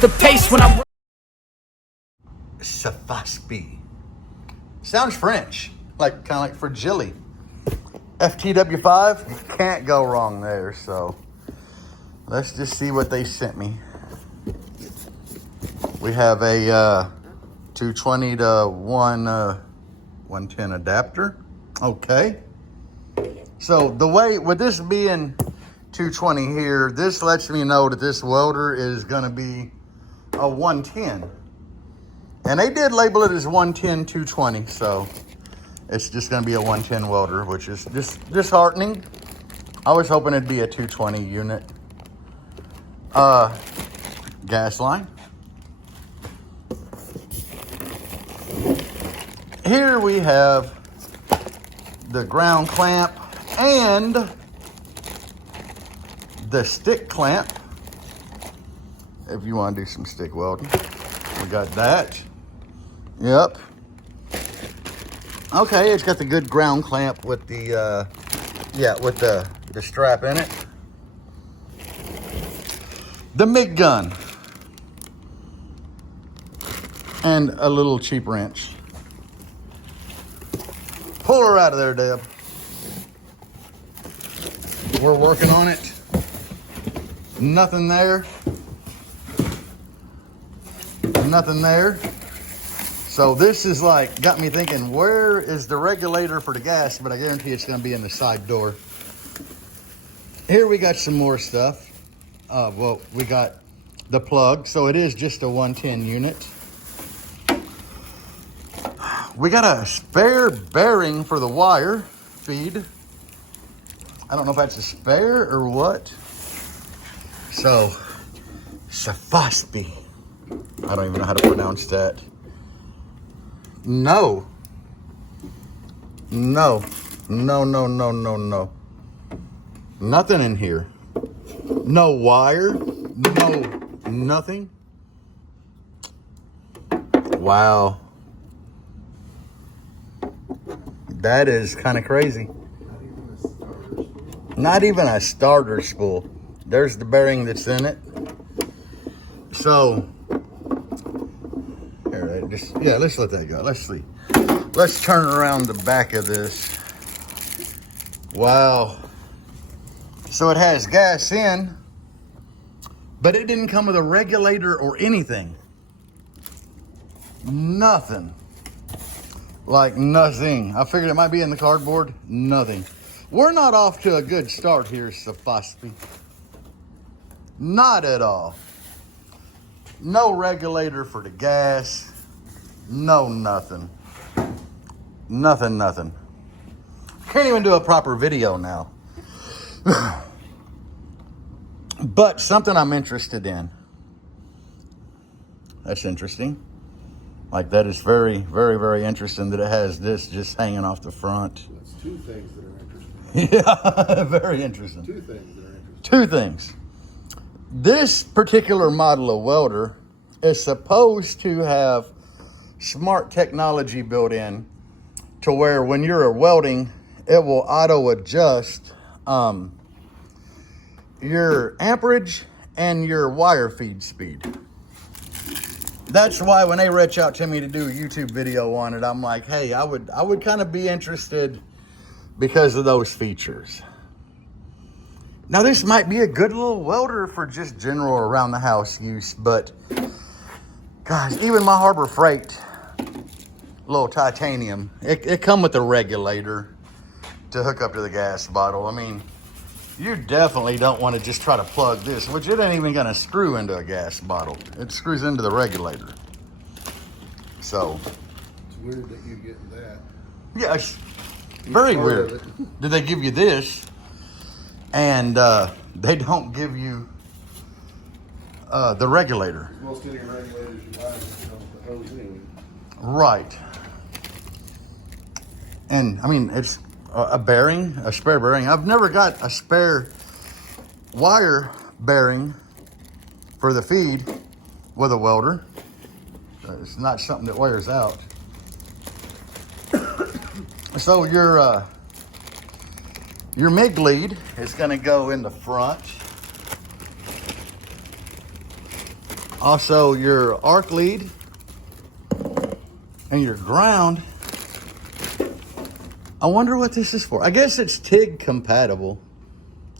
the pace when I'm... Sefaspe. Sounds French, like kind of like fragile. FTW5, you can't go wrong there. So let's just see what they sent me. We have a 220 to 110 adapter. Okay. So the way, with this being 220 here, this lets me know that this welder is going to be a 110. And they did label it as 110 220, so it's just going to be a 110 welder, which is just disheartening. I was hoping it'd be a 220 unit. Gas line. Here we have the ground clamp and the stick clamp. If you want to do some stick welding, we got that. Yep. Okay, it's got the good ground clamp with the with the strap in it. The MIG gun and a little cheap wrench. Pull her out of there, Deb. We're working on it. Nothing there. Nothing there. So this is like, got me thinking, where is the regulator for the gas? But I guarantee it's going to be in the side door. Here we got some more stuff. Well, we got the plug. So it is just a 110 unit. We got a spare bearing for the wire feed. I don't know if that's a spare or what. So, Sefaspe. I don't even know how to pronounce that. No. No. No, no, no, no, no. Nothing in here. No wire. No, nothing. Wow. That is kind of crazy. Not even a starter spool. There's the bearing that's in it. So, here, let's let that go. Let's see. Let's turn around the back of this. Wow. So it has gas in, but it didn't come with a regulator or anything. Nothing. Like nothing. I figured it might be in the cardboard. Nothing. We're not off to a good start here, Sefaspe. Not at all. No regulator for the gas. No nothing. Nothing, nothing. Can't even do a proper video now. But something I'm interested in. That's interesting. Like, that is very, very, very interesting that it has this just hanging off the front. That's two things that are interesting. Yeah, very interesting. Two things that are interesting. Two things. This particular model of welder is supposed to have smart technology built in to where when you're welding, it will auto adjust your amperage and your wire feed speed. That's why when they reach out to me to do a YouTube video on it, I'm like, hey, I would kind of be interested because of those features. Now, this might be a good little welder for just general around the house use, but guys, even my Harbor Freight little titanium, it come with a regulator to hook up to the gas bottle. I mean, you definitely don't want to just try to plug this, which it ain't even going to screw into a gas bottle. It screws into the regulator. So. It's weird that you get that. Yeah, it's very weird. Did they give you this? And they don't give you the regulator. Most any regulators you buy come with the hose anyway. Right. And I mean, it's a bearing, a spare bearing. I've never got a spare wire bearing for the feed with a welder. It's not something that wears out. So your MIG lead is going to go in the front. Also your arc lead and your ground. I wonder what this is for. I guess it's TIG compatible.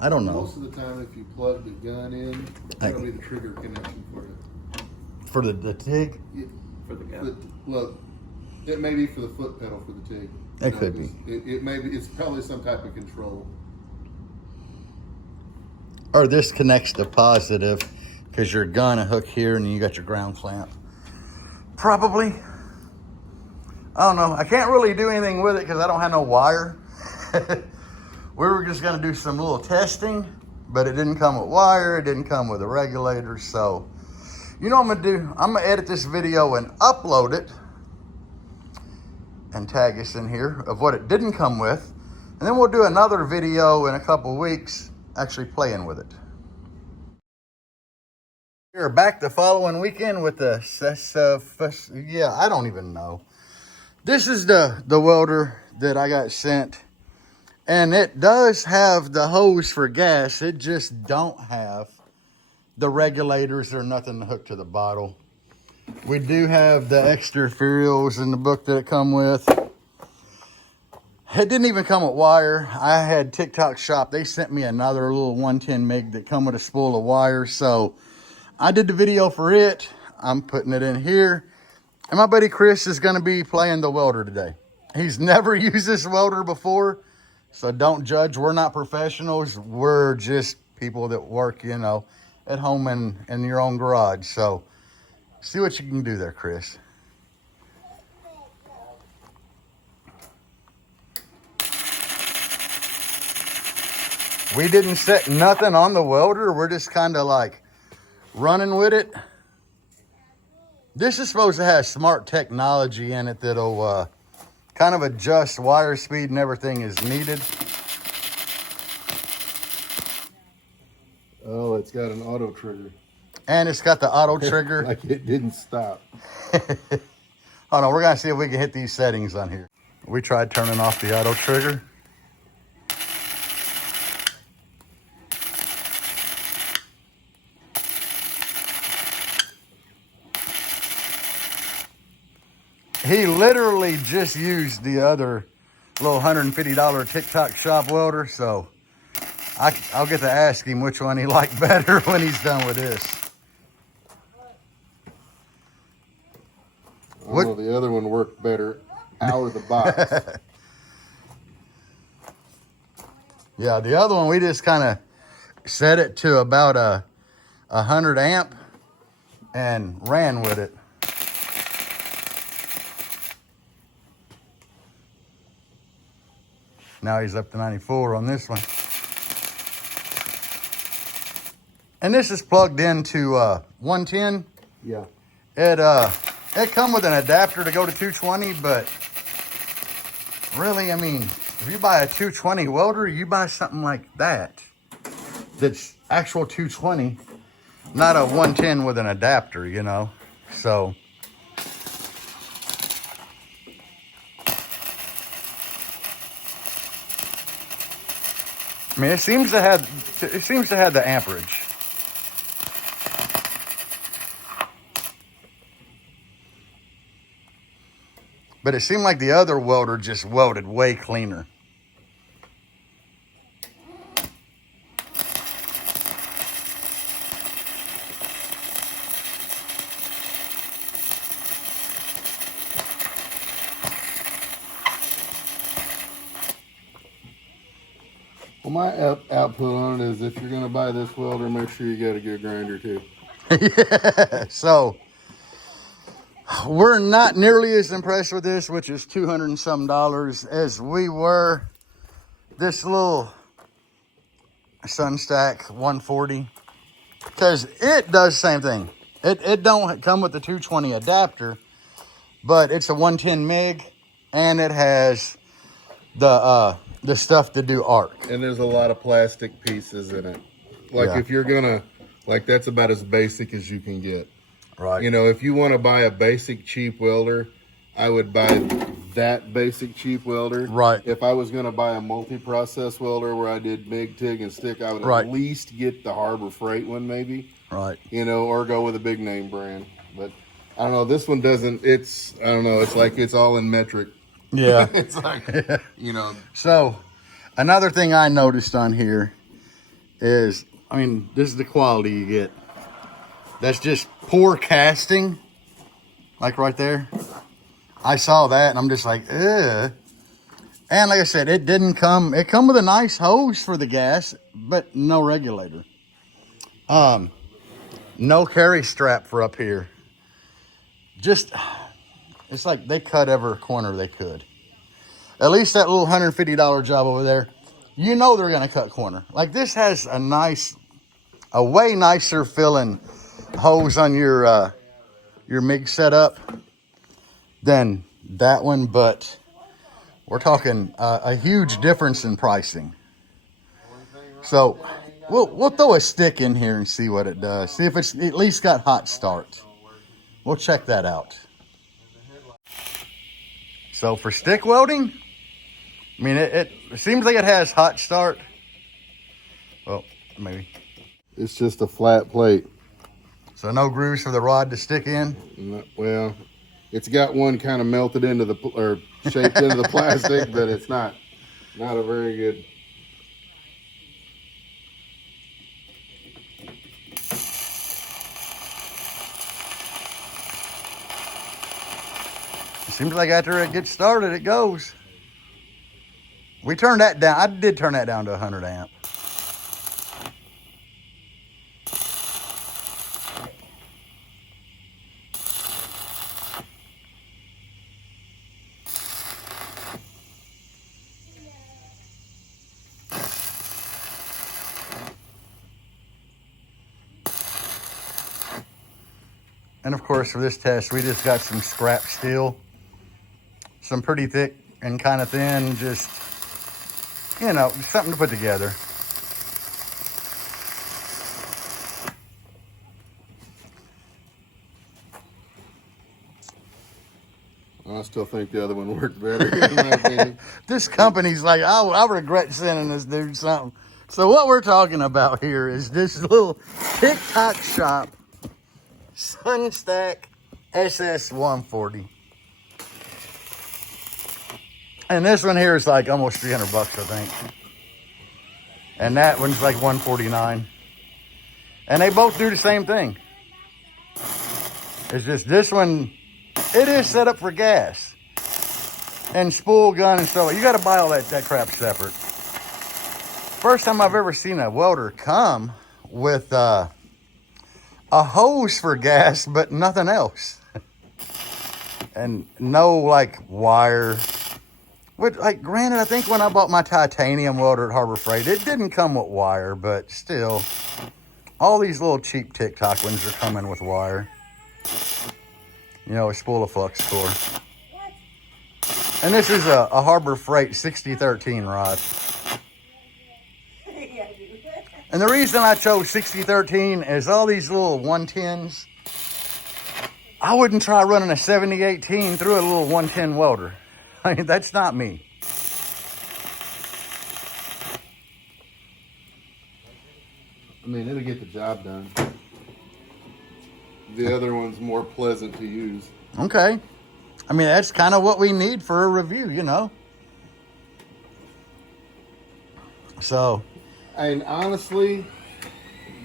I don't know. Most of the time, if you plug the gun in, that'll be the trigger connection for it. For the TIG? Yeah. For the gun. Look, it may be for the foot pedal for the TIG. It could be. It may be. It's probably some type of control. Or this connects to positive because you're gonna hook here and then you got your ground clamp. Probably. I don't know. I can't really do anything with it because I don't have no wire. We were just gonna do some little testing, but it didn't come with wire. It didn't come with a regulator. So, you know what I'm gonna do? I'm gonna edit this video and upload it and tag us in here of what it didn't come with. And then we'll do another video in a couple weeks actually playing with it. We're back the following weekend with the Sefaspe. Yeah, I don't even know. This is the welder that I got sent. And it does have the hose for gas. It just don't have the regulators or nothing to hook to the bottle. We do have the extra furials in the book that it come with. It didn't even come with wire. I had TikTok Shop. They sent me another little 110 meg that come with a spool of wire. So I did the video for it. I'm putting it in here. And my buddy Chris is going to be playing the welder today. He's never used this welder before. So don't judge. We're not professionals. We're just people that work, you know, at home and in your own garage. So see what you can do there, Chris. We didn't set nothing on the welder. We're just kind of like running with it. This is supposed to have smart technology in it that'll kind of adjust wire speed and everything as needed. Oh, it's got an auto trigger. And it's got the auto trigger. Like it didn't stop. Hold on, we're gonna see if we can hit these settings on here. We tried turning off the auto trigger. He literally just used the other little $150 TikTok Shop welder, so I'll get to ask him which one he liked better when he's done with this. Well, the other one worked better out of the box. Yeah, the other one we just kind of set it to about a 100 amp and ran with it. Now he's up to 94 on this one. And this is plugged into 110. Yeah. It come with an adapter to go to 220, but really, I mean, if you buy a 220 welder, you buy something like that. That's actual 220, not a 110 with an adapter, you know? So I mean, it seems to have the amperage. But it seemed like the other welder just welded way cleaner. Well, my output on it is if you're going to buy this welder, make sure you got a good grinder too. Yeah, so we're not nearly as impressed with this, which is $200 and some, as we were this little Sunstack 140, because it does the same thing. It don't come with the 220 adapter, but it's a 110 meg, and it has the stuff to do arc. And there's a lot of plastic pieces in it. Like Yeah. if you're gonna, like that's about as basic as you can get. Right. You know, if you want to buy a basic cheap welder, I would buy that basic cheap welder. Right. If I was gonna buy a multi-process welder where I did MIG, TIG, and stick, I would Right. at least get the Harbor Freight one maybe. Right. You know, or go with a big name brand. But I don't know. This one doesn't. It's I don't know. It's like it's all in metric. Yeah. It's like you know. So another thing I noticed on here is, I mean, this is the quality you get. That's just poor casting, like right there. I saw that and I'm just like, ugh. And like I said, it didn't come. It come with a nice hose for the gas, but no regulator. No carry strap for up here. Just, it's like they cut every corner they could. At least that little $150 job over there, you know they're gonna cut corner. Like this has a way nicer filling hose on your MIG setup than that one, but we're talking a huge difference in pricing. So we'll throw a stick in here and see what it does. See if it's at least got hot start. We'll check that out. So for stick welding, I mean, it seems like it has hot start. Well, maybe. It's just a flat plate. So no grooves for the rod to stick in? Well, it's got one kind of melted into the, or shaped into the plastic, but it's not a very good. Seems like after it gets started, it goes. We turned that down. I did turn that down to 100 amp. And of course, for this test, we just got some scrap steel. Some pretty thick and kind of thin, just, you know, something to put together. I still think the other one worked better, in my opinion. This company's like, I regret sending this dude something. So what we're talking about here is this little TikTok shop Sunstack SS140. And this one here is like almost 300 bucks, I think. And that one's like 149. And they both do the same thing. It's just this one, it is set up for gas and spool gun and stuff. You got to buy all that crap separate. First time I've ever seen a welder come with a hose for gas, but nothing else. And no like wire. But like, granted, I think when I bought my titanium welder at Harbor Freight, it didn't come with wire, but still, all these little cheap TikTok ones are coming with wire. You know, a spool of flux core. And this is a Harbor Freight 6013 rod. And the reason I chose 6013 is all these little 110s. I wouldn't try running a 7018 through a little 110 welder. I mean, that's not me. I mean, it'll get the job done. The other one's more pleasant to use. Okay. I mean, that's kind of what we need for a review, you know. So. And honestly,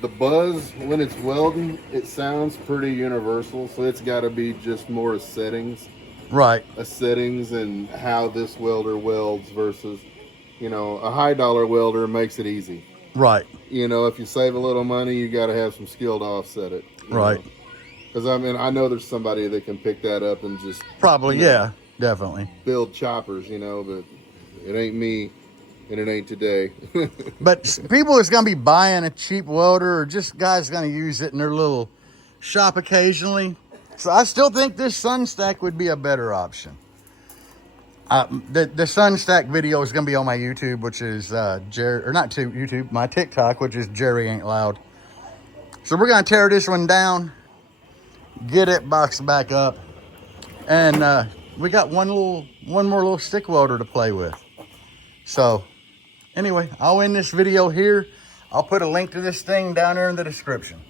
the buzz, when it's welding, it sounds pretty universal. So it's got to be just more settings. Right. Settings and how this welder welds versus, you know, a high dollar welder makes it easy. Right. You know, if you save a little money, you got to have some skill to offset it. Right. Because I mean, I know there's somebody that can pick that up and just probably, you know, yeah, definitely build choppers, you know, but it ain't me and it ain't today. But people is going to be buying a cheap welder, or just guys going to use it in their little shop occasionally. So I still think this Sunstack would be a better option. The Sunstack video is going to be on my YouTube, which is YouTube, my TikTok, which is Jerry Ain't Loud. So we're going to tear this one down, get it boxed back up, and we got one more little stick welder to play with. So anyway, I'll end this video here. I'll put a link to this thing down there in the description.